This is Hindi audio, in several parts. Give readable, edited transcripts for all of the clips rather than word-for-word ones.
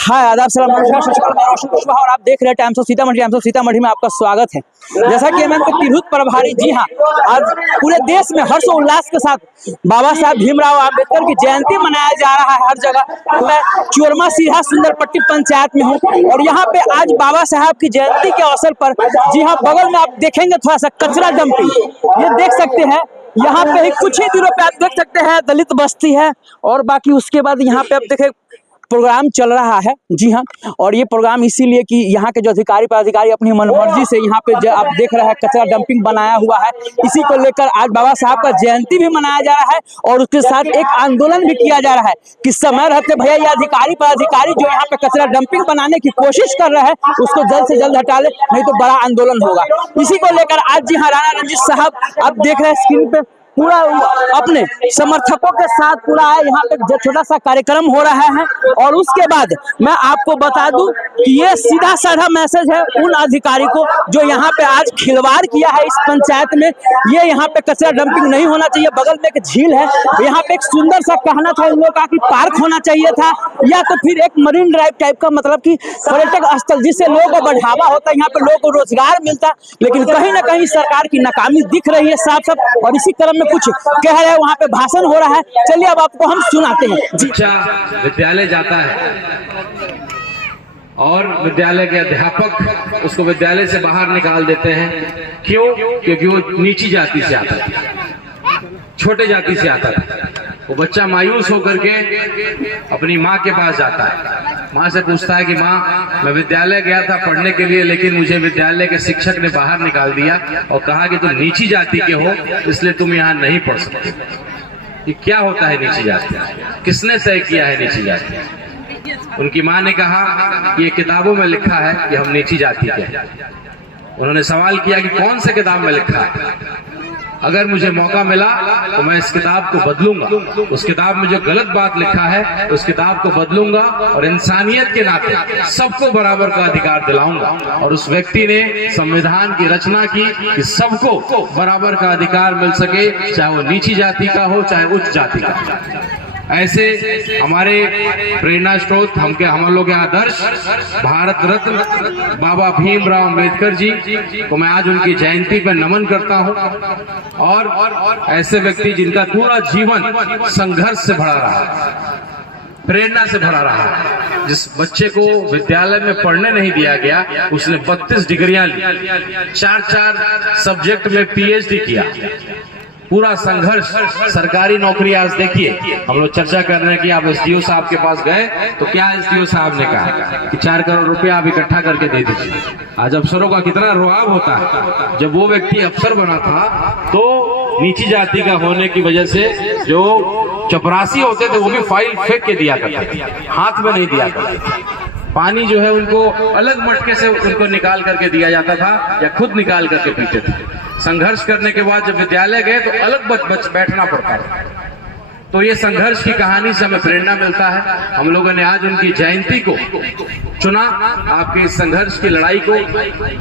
हाय आदाब सलाम नमस्कार मैं रोशन कुशवाहा और आप देख रहे हैं times of Sitamarhi. Times of Sitamarhi में आपका स्वागत है। जैसा कि एमएन के तिरहुत प्रभारी जी हाँ, आज पूरे देश में हर्षोल्लास के साथ बाबा साहब भीमराव अंबेडकर की जयंती मनाया जा रहा है हर जगह। मैं चोरमा सीधा सुंदरपट्टी पंचायत में हूँ और यहाँ पे आज बाबा साहब की जयंती के अवसर पर जी हाँ, बगल में आप देखेंगे थोड़ा सा कचरा डंपिंग, ये देख सकते हैं। यहाँ पे ही कुछ ही दूरों पे आप देख सकते हैं दलित बस्ती है और बाकी उसके बाद यहाँ पे आप देखें प्रोग्राम चल रहा है। जी हाँ, और ये प्रोग्राम इसीलिए कि यहाँ के जो अधिकारी पदाधिकारी अपनी मनमर्जी से यहाँ पे जो आप देख रहे हैं कचरा डंपिंग बनाया हुआ है, इसी को लेकर आज बाबा साहब का जयंती भी मनाया जा रहा है और उसके साथ एक आंदोलन भी किया जा रहा है कि समय रहते भैया ये अधिकारी पदाधिकारी जो यहाँ पे कचरा डंपिंग बनाने की कोशिश कर रहे हैं उसको जल्द से जल्द हटा ले, नहीं तो बड़ा आंदोलन होगा। इसी को लेकर आज जी हाँ, राणा रंजीत साहब आप देख रहे हैं स्क्रीन पे पूरा अपने समर्थकों के साथ पूरा है यहाँ पे छोटा सा कार्यक्रम हो रहा है। और उसके बाद मैं आपको बता दूं कि ये सीधा साधा मैसेज है उन अधिकारी को जो यहाँ पे आज खिलवाड़ किया है इस पंचायत में। ये यहाँ पे कचरा डंपिंग नहीं होना चाहिए। बगल में एक झील है, यहाँ पे एक सुंदर सा कहना था इन लोगों का कि पार्क होना चाहिए था या तो फिर एक मरीन ड्राइव टाइप का, मतलब कि पर्यटक स्थल जिससे लोगों को बढ़ावा होता है, यहाँ पे लोगों को रोजगार मिलता। लेकिन कहीं ना कहीं सरकार की नाकामी दिख रही है साफ साफ और इसी क्रम में कुछ कह रहे हैं, वहाँ पे भाषण हो रहा है। चलिए अब आपको हम सुनाते हैं। बच्चा विद्यालय जाता है और विद्यालय के अध्यापक उसको विद्यालय से बाहर निकाल देते हैं। क्यों? क्योंकि वो नीची जाति से आता था, छोटे जाति से आता था। वो बच्चा मायूस होकर के अपनी माँ के पास जाता है, माँ से पूछता है कि माँ मैं विद्यालय गया था पढ़ने के लिए, लेकिन मुझे विद्यालय के शिक्षक ने बाहर निकाल दिया और कहा कि तुम नीची जाति के हो इसलिए तुम यहाँ नहीं पढ़ सकते। ये क्या होता है नीची जाति? किसने तय किया है नीची जाति? उनकी माँ ने कहा कि ये किताबों में लिखा है कि हम नीची जाति के हैं। उन्होंने सवाल किया कि कौन से किताब में लिखा है? अगर मुझे मौका मिला तो मैं इस किताब को बदलूंगा, उस किताब में जो गलत बात लिखा है उस किताब को बदलूंगा और इंसानियत के नाते सबको बराबर का अधिकार दिलाऊंगा। और उस व्यक्ति ने संविधान की रचना की कि सबको बराबर का अधिकार मिल सके, चाहे वो नीची जाति का हो चाहे उच्च जाति का। ऐसे हमारे प्रेरणा स्रोत हम लोग के आदर्श भारत रत्न बाबा भीमराव अंबेडकर जी को मैं आज उनकी जयंती पर नमन करता हूं। और ऐसे व्यक्ति जिनका पूरा जीवन संघर्ष से भरा रहा, प्रेरणा से भरा रहा। जिस बच्चे को विद्यालय में पढ़ने नहीं दिया गया उसने 32 डिग्रियां ली, 4 सब्जेक्ट में पीएचडी किया। पूरा संघर्ष, सरकारी नौकरी। आज देखिए हम लोग चर्चा कर रहे हैं कि आप एसडीओ साहब के पास गए तो क्या एसडीओ साहब ने कहा कि 4 करोड़ रुपया आप इकट्ठा करके दे दीजिए। आज अफसरों का कितना रुआब होता है। जब वो व्यक्ति अफसर बना था तो नीची जाति का होने की वजह से जो चपरासी होते थे वो भी फाइल फेंक के दिया करते थे, हाथ में नहीं दिया करते थे। पानी जो है उनको अलग मटके से उनको निकाल करके दिया जाता था या खुद निकाल करके पीते थे। संघर्ष करने के बाद जब विद्यालय गए तो अलग बैठना पड़ता है। तो ये संघर्ष की कहानी से हमें प्रेरणा मिलता है। हम लोगों ने आज उनकी जयंती को चुना, आपके इस संघर्ष की लड़ाई को,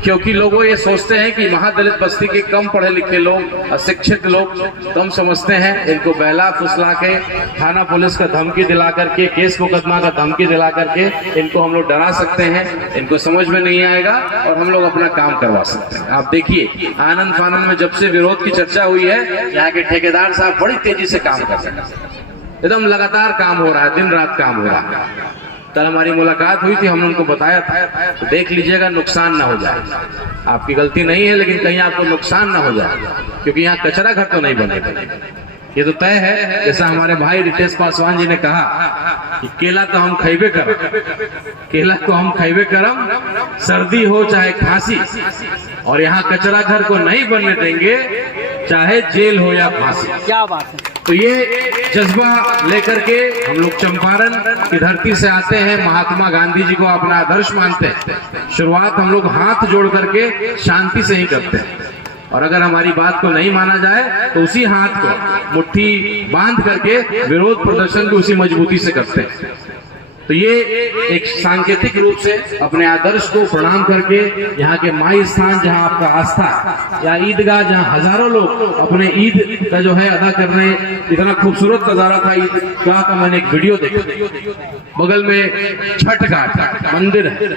क्योंकि लोगों ये सोचते हैं कि महादलित बस्ती के कम पढ़े लिखे लोग, अशिक्षित लोग कम समझते हैं। इनको बहला फुसला के, थाना पुलिस का धमकी दिला करके, केस मुकदमा का धमकी दिला करके इनको हम लोग डरा सकते हैं। इनको समझ में नहीं आएगा और हम लोग अपना काम करवा सकते हैं। आप देखिए आनंद फानंद में जब से विरोध की चर्चा हुई है, यहाँ के ठेकेदार साहब बड़ी तेजी से काम कर सकते हैं। एकदम लगातार काम हो रहा है, दिन रात काम हो रहा है। कल हमारी मुलाकात हुई थी, हमने उनको बताया था तो देख लीजिएगा नुकसान ना हो जाए। आपकी गलती नहीं है लेकिन कहीं आपको नुकसान ना हो जाए, क्योंकि यहाँ कचरा घर तो नहीं बनेगा। ये तो तय है। जैसा हमारे भाई रितेश पासवान जी ने कहा कि केला तो हम खैबे करम, केला तो हम खैबे करम, सर्दी हो चाहे खांसी, और यहाँ कचरा घर को नहीं बनने देंगे चाहे जेल हो या फांसी। क्या बात है। तो ये जज्बा लेकर के हम लोग चंपारण की धरती से आते हैं, महात्मा गांधी जी को अपना आदर्श मानते हैं। शुरुआत हम लोग हाथ जोड़ करके शांति से ही करते हैं और अगर हमारी बात को नहीं माना जाए तो उसी हाथ को मुट्ठी बांध करके विरोध प्रदर्शन भी उसी मजबूती से करते हैं। तो ये एक सांकेतिक रूप से अपने आदर्श को प्रणाम करके यहाँ के माई स्थान जहाँ आपका आस्था या ईदगाह जहाँ हजारों लोग अपने ईद का जो है अदा करने, इतना खूबसूरत नजारा था ईदगाह का। मैंने एक वीडियो देखा, बगल में छठ घाट मंदिर है,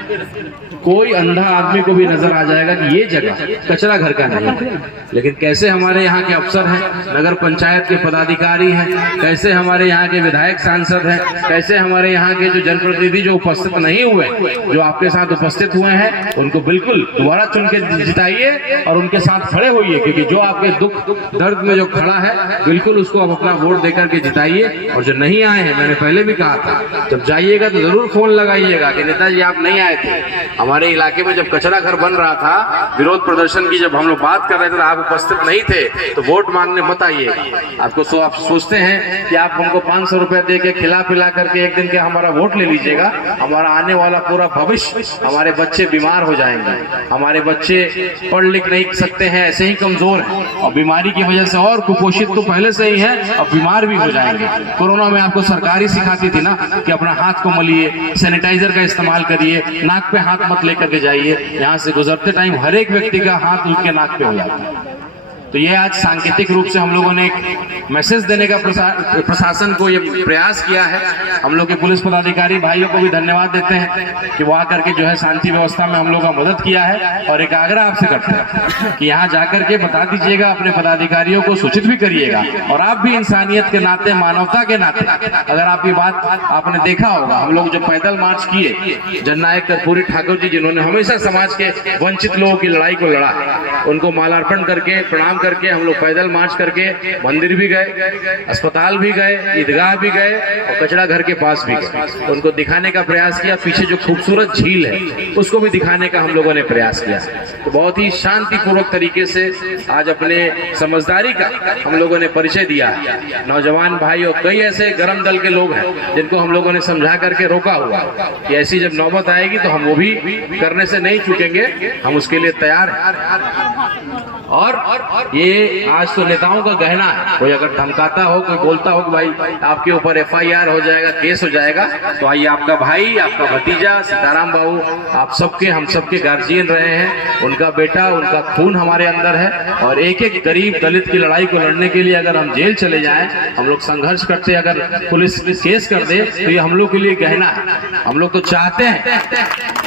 कोई अंधा आदमी को भी नजर आ जाएगा कि ये जगह कचरा घर का नहीं है। लेकिन कैसे हमारे यहाँ के अफसर हैं, नगर पंचायत के पदाधिकारी हैं, कैसे हमारे यहाँ के विधायक सांसद हैं, कैसे हमारे यहाँ के जो जनप्रतिनिधि जो उपस्थित नहीं हुए, जो आपके साथ उपस्थित हुए हैं, उनको बिल्कुल दोबारा चुन के जिताइए और उनके साथ खड़े होइए, क्योंकि जो आपके दुख दर्द में जो खड़ा है बिल्कुल उसको आप अपना वोट देकर के जिताइए। और जो नहीं आए हैं, मैंने पहले भी कहा था, जब जाइएगा तो जरूर फोन लगाइएगा कि नेताजी आप नहीं आए थे। हमारे इलाके में जब कचरा घर बन रहा था, विरोध प्रदर्शन की जब हम लोग बात कर रहे थे तो आप उपस्थित नहीं थे, तो वोट मांगने मत आइएगा। आपको आप सोचते हैं कि आप हमको 500 रुपया दे के खिला पिला करके एक दिन के हमारा वोट ले लीजिएगा, हमारा आने वाला पूरा भविष्य, हमारे बच्चे बीमार हो जाएंगे, हमारे बच्चे पढ़ लिख नहीं सकते हैं, ऐसे ही कमजोर हैं और बीमारी की वजह से, और कुपोषित तो पहले से ही है, अब बीमार भी हो जाएंगे। कोरोना में आपको सरकार ही सिखाती थी ना कि अपना हाथ को मलिए, सैनिटाइजर का इस्तेमाल करिए, नाक पे हाथ मत लेकर के जाइए। यहाँ से गुजरते टाइम हर एक व्यक्ति का हाथ उनके नाक पे हो जाता है। तो ये आज सांकेतिक रूप से हम लोगों ने एक मैसेज देने का प्रशासन को ये प्रयास किया है। हम लोग के पुलिस पदाधिकारी भाइयों को भी धन्यवाद देते हैं कि वो आकर के जो है शांति व्यवस्था में हम लोग का मदद किया है। और एक आग्रह आपसे करते हैं कि यहाँ जाकर के बता दीजिएगा, अपने पदाधिकारियों को सूचित भी करिएगा। और आप भी इंसानियत के नाते, मानवता के नाते, अगर आपकी बात आपने देखा होगा, हम लोग जो पैदल मार्च किए, जननायक कर्पूरी ठाकुर जी जिन्होंने हमेशा समाज के वंचित लोगों की लड़ाई को लड़ा, उनको मालार्पण करके प्रणाम करके हम लोग पैदल मार्च करके मंदिर भी गए, अस्पताल भी गए, ईदगाह भी गए और कचरा घर के पास भी गए। उनको दिखाने का प्रयास किया, पीछे जो खूबसूरत झील है उसको भी दिखाने का हम लोगों ने प्रयास किया। तो बहुत ही शांतिपूर्वक तरीके से आज अपने समझदारी का हम लोगों ने परिचय दिया। नौजवान भाई और कई ऐसे गरम दल के लोग हैं जिनको हम लोगों ने समझा करके रोका हुआ कि ऐसी जब नौबत आएगी तो हम वो भी करने से नहीं चूकेंगे, हम उसके लिए तैयार हैं। और ये आज तो नेताओं का गहना है, कोई अगर धमकाता हो, कोई बोलता हो कि भाई आपके ऊपर FIR हो जाएगा, केस हो जाएगा, तो आइए आपका भाई, आपका भतीजा सीताराम बाबू, आप सबके, हम सबके गार्जियन रहे हैं, उनका बेटा, उनका खून हमारे अंदर है। और एक एक गरीब दलित की लड़ाई को लड़ने के लिए अगर हम जेल चले जाएं, हम लोग संघर्ष करते, अगर पुलिस केस कर दे, तो ये हम लोग के लिए गहना है। हम लोग तो चाहते हैं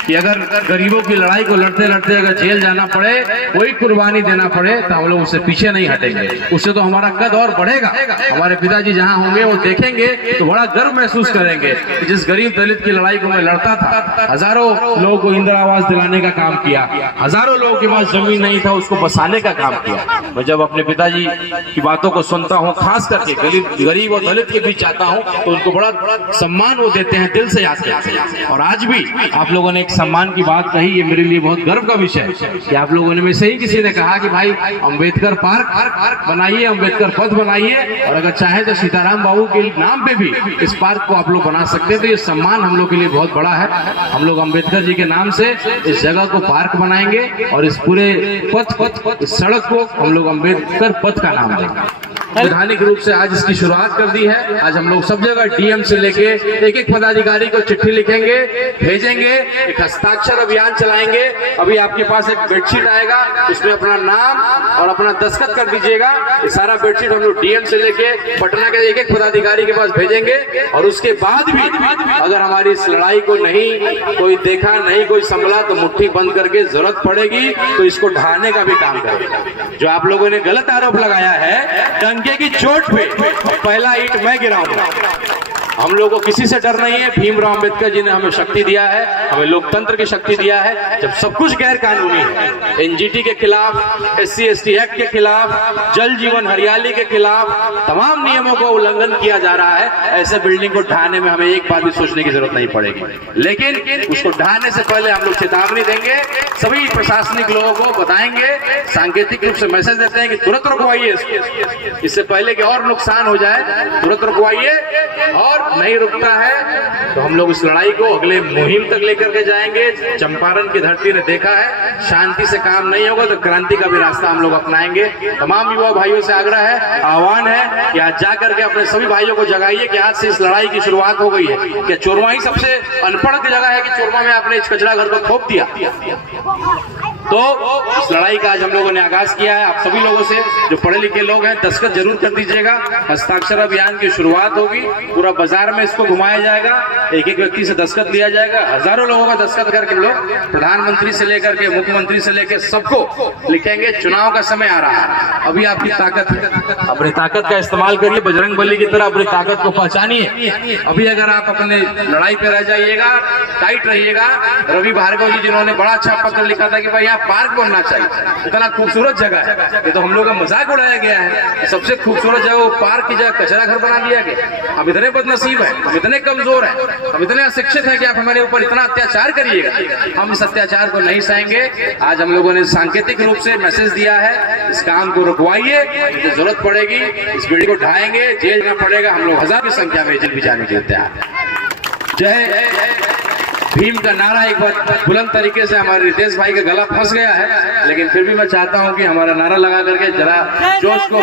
कि अगर गरीबों की लड़ाई को लड़ते लड़ते अगर जेल जाना पड़े, कोई कुर्बानी देना पड़े, तो हम लोग उससे पीछे नहीं हटेंगे। उससे तो हमारा कद और बढ़ेगा। हमारे पिताजी जहां होंगे वो देखेंगे तो बड़ा गर्व महसूस करेंगे कि जिस गरीब दलित की लड़ाई को मैं लड़ता था, हजारों लोगों को इंदिरा आवास दिलाने का काम किया, हजारों लोगों के पास जमीन नहीं था उसको बसाने का काम किया। मैं जब अपने पिताजी की बातों को सुनता हूँ, खास करके गरीब और दलित के बीच जाता हूँ, तो उनको बड़ा सम्मान वो देते हैं, दिल से आते हैं। और आज भी आप लोगों ने एक सम्मान की बात कही, ये मेरे लिए बहुत गर्व का विषय है कि आप लोगों ने में से ही किसी ने कहा कि भाई अंबेडकर पार्क बनाइए, अंबेडकर पथ बनाइए, और अगर चाहे तो सीताराम बाबू के नाम पे भी इस पार्क को आप लोग बना सकते हैं। तो ये सम्मान हम लोग के लिए बहुत बड़ा है। हम लोग अंबेडकर जी के नाम से इस जगह को पार्क बनाएंगे और इस पूरे पथ इस सड़क को हम लोग अंबेडकर पथ का नाम देंगे। वैधानिक रूप से आज इसकी शुरुआत कर दी है। आज हम लोग सब जगह DM से लेके एक एक पदाधिकारी को चिट्ठी लिखेंगे, भेजेंगे, एक हस्ताक्षर अभियान चलाएंगे। अभी आपके पास एक बेडशीट आएगा, उसमें अपना नाम और अपना दस्तखत कर दीजिएगा। ये सारा बेडशीट हम लोग DM से लेके पटना के एक एक पदाधिकारी के पास भेजेंगे। और उसके बाद भी अगर हमारी इस लड़ाई को नहीं कोई देखा, नहीं कोई संभला, तो मुट्ठी बंद करके जरूरत पड़ेगी तो इसको ढहाने का भी काम करेगा। जो आप लोगों ने गलत आरोप लगाया है की चोट पे, पहला ईंट मैं गिराऊंगा। हम लोगों को किसी से डर नहीं है। भीमराव अंबेडकर जी ने हमें शक्ति दिया है, हमें लोकतंत्र की शक्ति दिया है। जब सब कुछ गैर कानूनी है, NGT के खिलाफ, SC/ST एक्ट के खिलाफ, जल जीवन हरियाली के खिलाफ, तमाम नियमों का उल्लंघन किया जा रहा है, ऐसे बिल्डिंग को ढहाने में हमें एक बार भी सोचने की जरूरत नहीं पड़ेगी। लेकिन उसको ढहाने से पहले हम लोग चेतावनी देंगे, सभी प्रशासनिक लोगों को बताएंगे, सांकेतिक रूप से मैसेज देते हैं कि तुरंत रुकवाइए इससे पहले कि और नुकसान हो जाए, तुरंत रुकवाइए। और नहीं रुकता है तो हम लोग इस लड़ाई को अगले मुहिम तक लेकर के जाएंगे। चंपारण की धरती ने देखा है शांति से काम नहीं होगा तो क्रांति का भी रास्ता हम लोग अपनाएंगे। तमाम युवा भाइयों से आग्रह है, आह्वान है कि आज जा करके अपने सभी भाइयों को जगाइए कि आज से इस लड़ाई की शुरुआत हो गई है। क्या चोरमा ही सबसे अनपढ़ की जगह है कि चोरमा में आपने इस कचरा घर को थोप दिया? तो इस लड़ाई का आज हम लोगों ने आगाज किया है। आप सभी लोगों से जो पढ़े लिखे लोग हैं दस्तखत जरूर कर दीजिएगा। हस्ताक्षर अभियान की शुरुआत होगी, पूरा बाजार में इसको घुमाया जाएगा, एक एक व्यक्ति से दस्तखत लिया जाएगा। हजारों लोगों का दस्तखत करके लोग प्रधानमंत्री से लेकर के मुख्यमंत्री से लेकर सबको लिखेंगे। चुनाव का समय आ रहा है, अभी आपकी ताकत है, अपनी ताकत का इस्तेमाल करिए। बजरंग बली की तरह अपनी ताकत को पहचानिए। अभी अगर आप अपने लड़ाई पे रह जाइएगा, टाइट रहिएगा। रवि भार्गव जी जिन्होंने बड़ा अच्छा पत्र लिखा था कि भाई यहाँ पार्क बनना चाहिए, इतना खूबसूरत जगह है, ये तो हम लोग का मजाक उड़ाया गया है। सबसे खूबसूरत जगह वो पार्क की जगह कचरा घर बना दिया गया। हम इतने बदनसीब हैं, हम इतने कमजोर हैं, हम इतने अशिक्षित हैं कि आप हमारे ऊपर इतना अत्याचार करिएगा। हम इस अत्याचार को नहीं सहेंगे। आज हम लोगों ने सांकेतिक रूप से मैसेज दिया है, इस काम को रुकवाइए, जरूरत पड़ेगी इस बिल्डिंग को ढाएंगे, जेल जाना पड़ेगा। हम लोग हजार की संख्या में जेल भी जाने के तैयार हैं। जय भीम का नारा एक बार बुलंद तरीके से हमारे रितेश भाई का गला फंस गया है, लेकिन फिर भी मैं चाहता हूं कि हमारा नारा लगा करके जरा जोश को